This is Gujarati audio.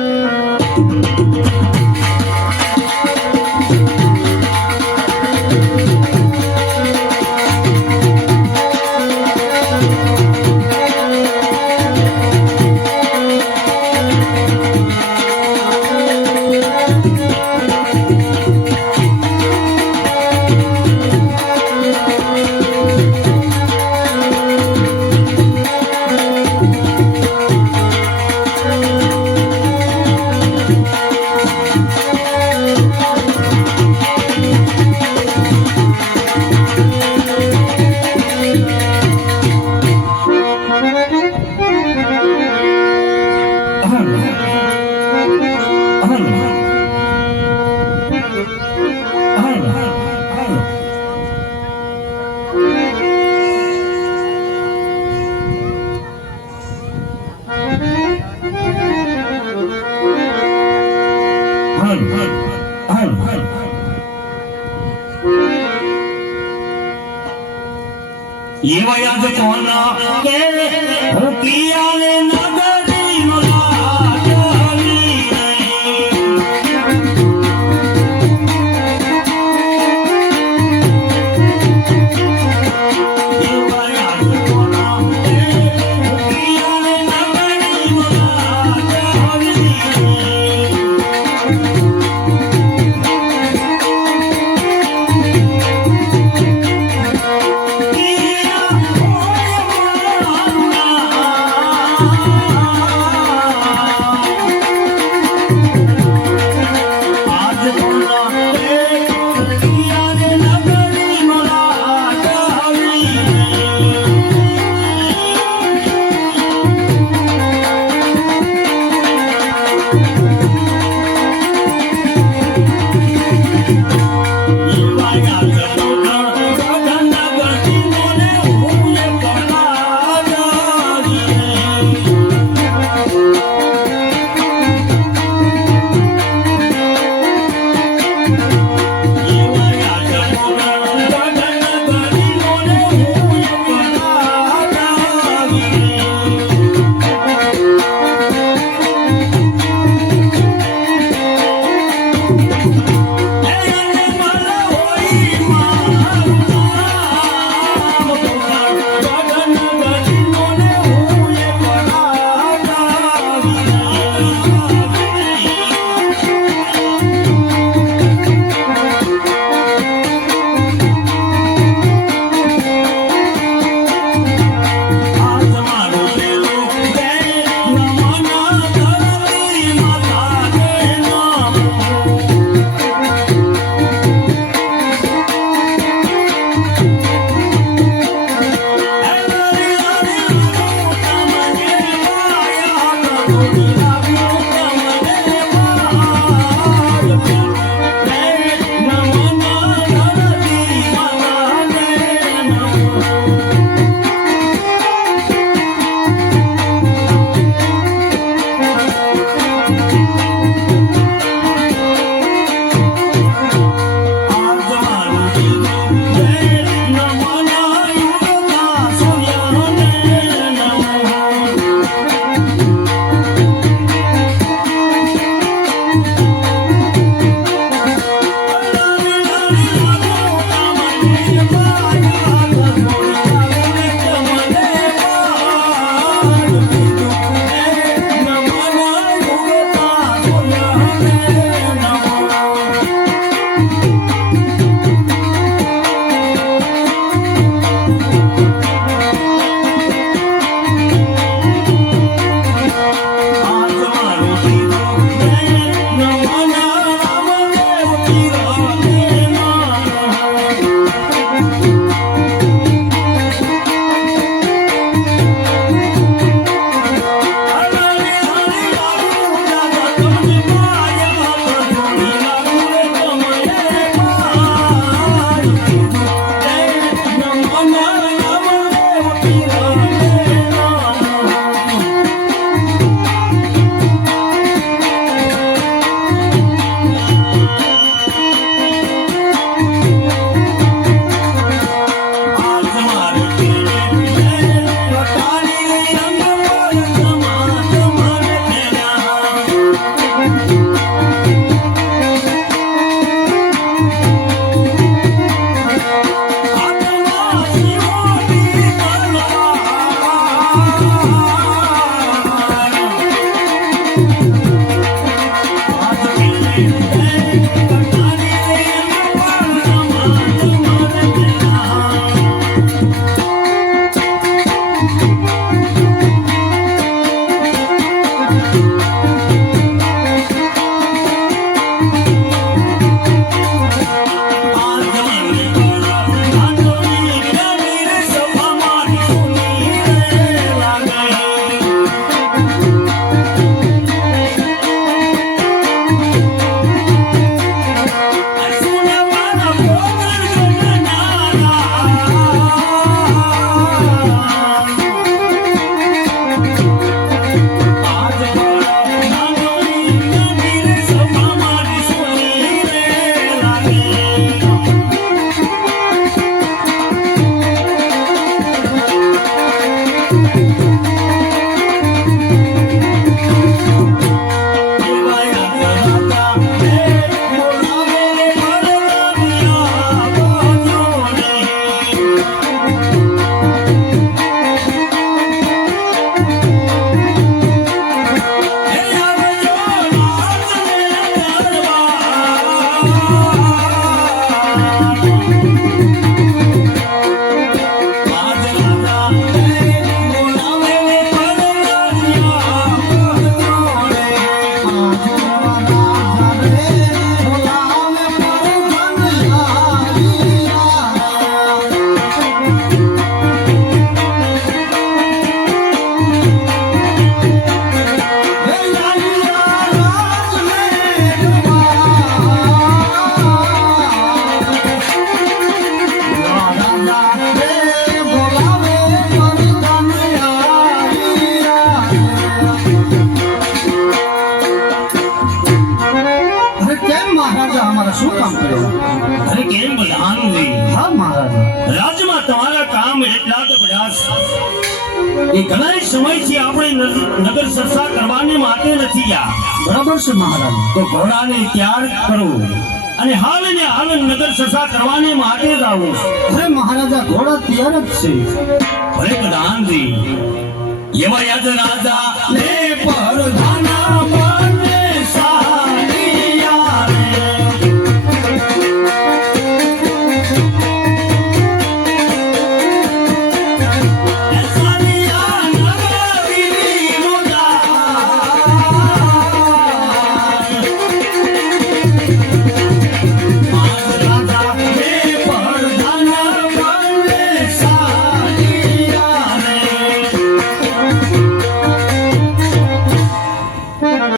Música એવા યાદ કોના કે હું કિયાને નગરી I'm એ ઘણા સમયથી આપણે નગર સરસા કરવાને માટે નથી ગયા. બરાબર છે મહારાજ. તો ઘોડાને ત્યાર કરો. અને હાલ ને હાલ નગર સરસા કરવાને માટે જ આવો અરે મહારાજા ઘોડા તૈયાર જ છે. ભલે પ્રધાનજી એવા યાદ રાજા લે